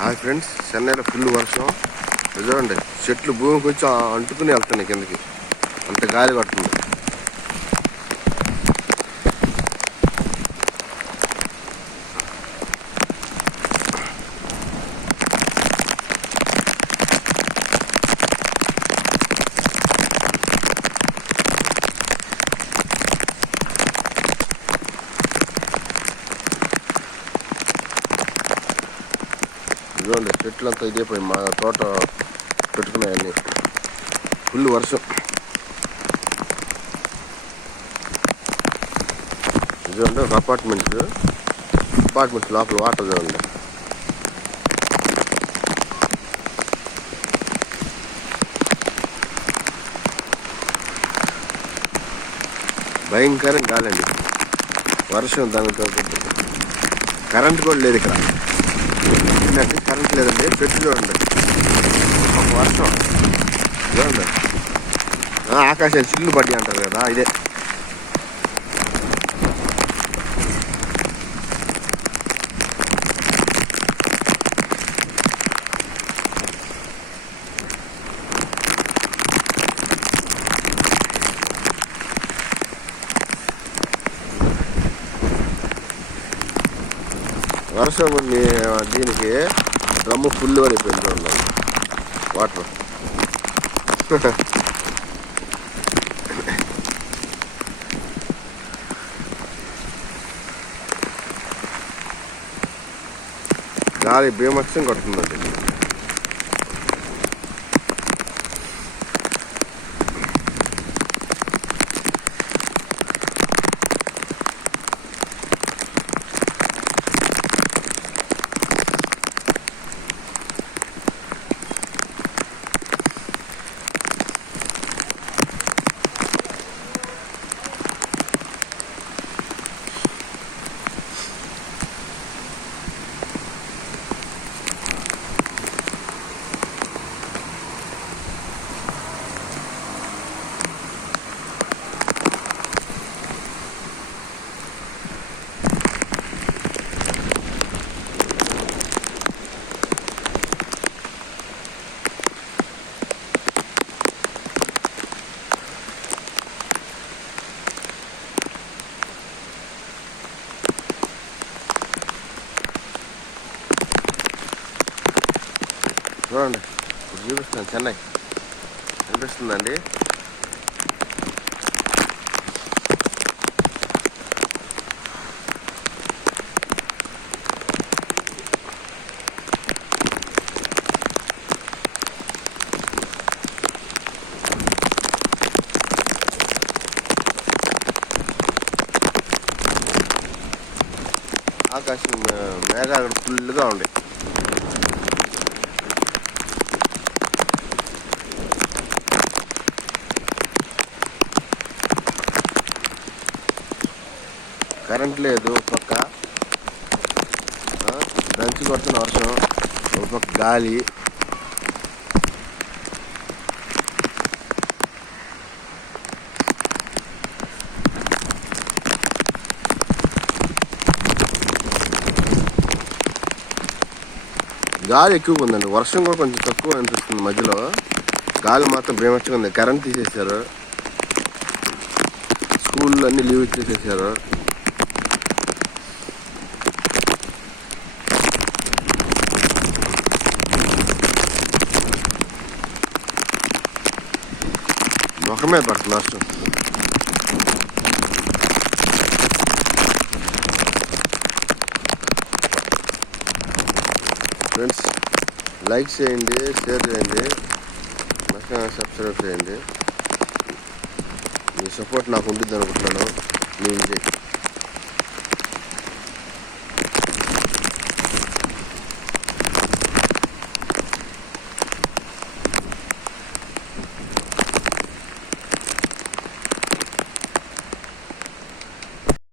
Hi friends, చెన్నైలో full వర్షం. చూడండి, చెట్లు భూమికి వచ్చి అంటుకుని వెళ్తున్నాయి కిందకి, అంత గాలి పడుతుంది. చూడండి, చెట్లు అంతా ఇదైపోయి మా తోట పెట్టుకున్నాయన్నీ. ఫుల్ వర్షం. చూడండి, ఒక అపార్ట్మెంట్స్ లోపల వాటర్ చూడండి. భయంకరం గాలండి, వర్షం. దానితో కరెంట్ కూడా లేదు ఇక్కడ. కరెంట్ లేదండి. చెట్లు చూడండి, ఒక వర్షం చూడండి. ఆకాశాలు చిల్లు పడ్డి అంటారు కదా, ఇదే. వర్షం దీనికి డ్రమ్ము ఫుల్ అయిపోయింది ఉండాలి వాటర్. గాలి బీమక్షం కొడుతుందండి. చూడండి, ఇప్పుడు చూపిస్తాను. చెన్నై కనిపిస్తుందండి. ఆకాశం మేఘాలు ఫుల్గా ఉండే. కరెంట్ లేదు, ఒక పక్క దంచి కొడుతున్న వర్షం, ఒక పక్క గాలి. గాలి ఎక్కువగా ఉందండి. వర్షం కూడా కొంచెం తక్కువ అనిపిస్తుంది మధ్యలో. గాలి మాత్రం బీమచ్చగా ఉంది. కరెంట్ తీసేశారు, స్కూల్లో అన్నీ లీవ్ ఇచ్చేసేసారు. ముఖమే పడుతుంది నష్టం. ఫ్రెండ్స్, లైక్ చేయండి, షేర్ చేయండి, సబ్స్క్రైబ్ చేయండి. మీ సపోర్ట్ నాకు ఉంటుంది అనుకుంటున్నాను. మీ విజయ్.